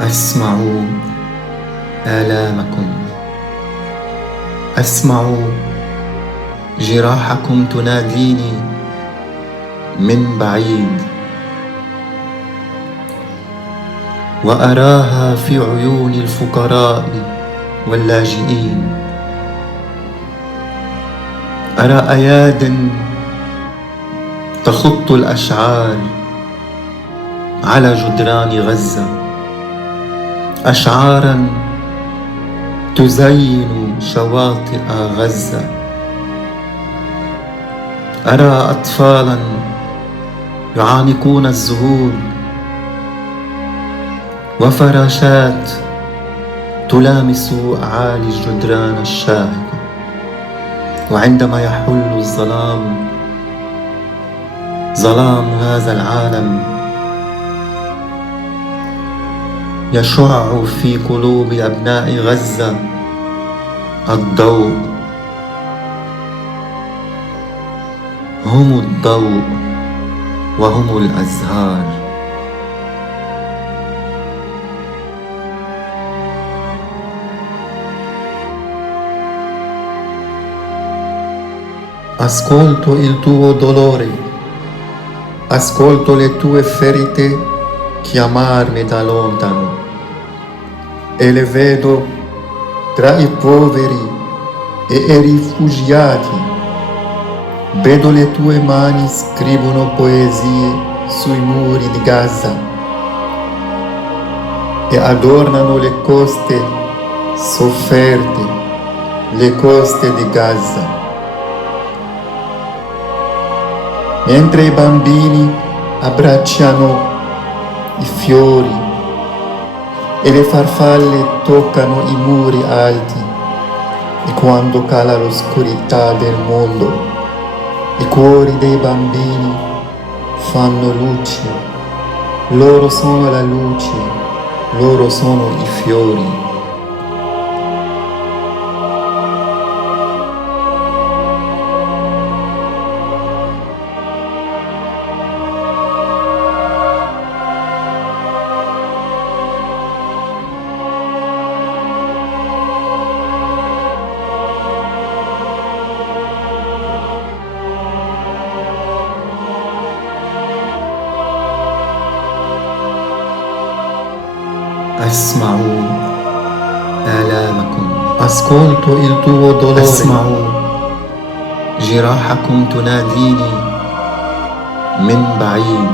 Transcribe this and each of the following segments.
أسمع آلامكم، أسمع جراحكم تناديني من بعيد، وأراها في عيون الفقراء واللاجئين. أرى أياد تخط الأشعار على جدران غزة، أشعارا تزين شواطئ غزة. أرى أطفالا يعانقون الزهور، وفراشات تلامس أعالي الجدران الشاهقة. وعندما يحل الظلام، ظلام هذا العالم، يشع في قلوب أبناء غزة الضوء. هم الضوء وهم الأزهار. Ascolto il tuo dolore, ascolto le tue ferite chiamarmi da lontano, e le vedo tra i poveri e i rifugiati. Vedo le tue mani scrivono poesie sui muri di Gaza e adornano le coste sofferte, le coste di Gaza. Mentre i bambini abbracciano i fiori e le farfalle toccano i muri alti, e quando cala l'oscurità del mondo, i cuori dei bambini fanno luce. Loro sono la luce, loro sono i fiori. أسمع آلامكم، ascolto il tuo dolore، أسمع جراحكم تناديني من بعيد،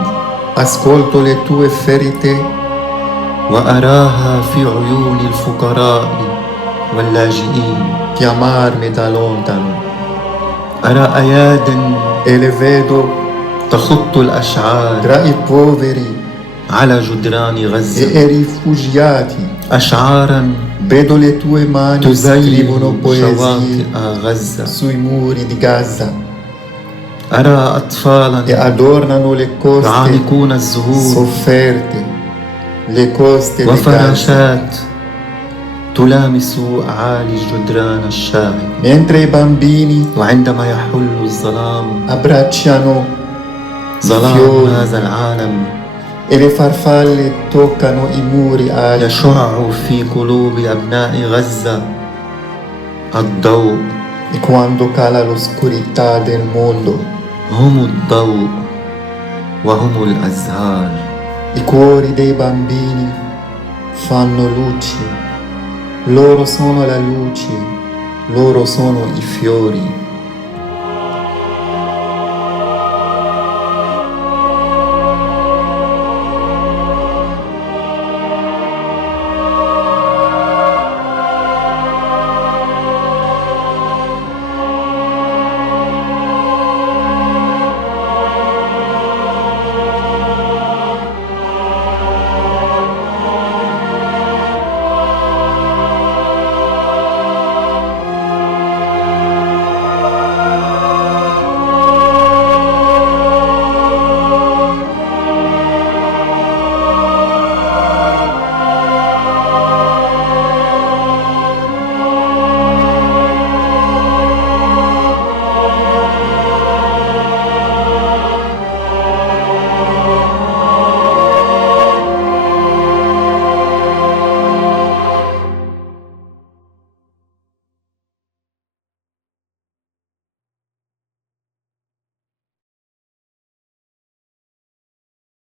ascolto le tue ferite وأراها في عيون الفقراء واللاجئين chiamarmi da lontano. أرى أياد e le vedo تخط الأشعار tra i poveri على جدران غزة e rifugiati. أشعارا Vedo le tue mani scrivono تزين poesie شواطئ غزة. sui muri di Gaza أرى أطفالا e adornano le coste يعانقون الزهور، sofferte, le coste di Gaza. وفراشات تلامس أعالي الجدران الشاهقة. Mentre i bambini وعندما يحل الظلام، abbracciano i ظلام fiori هذا العالم، e le farfalle toccano i muri alti, يشع في قلوب أبناء غزة الضوء. e quando cala l'oscurità del mondo, هم الضوء وهم الأزهار. i cuori dei bambini fanno luce. Loro sono la luce, loro sono i fiori.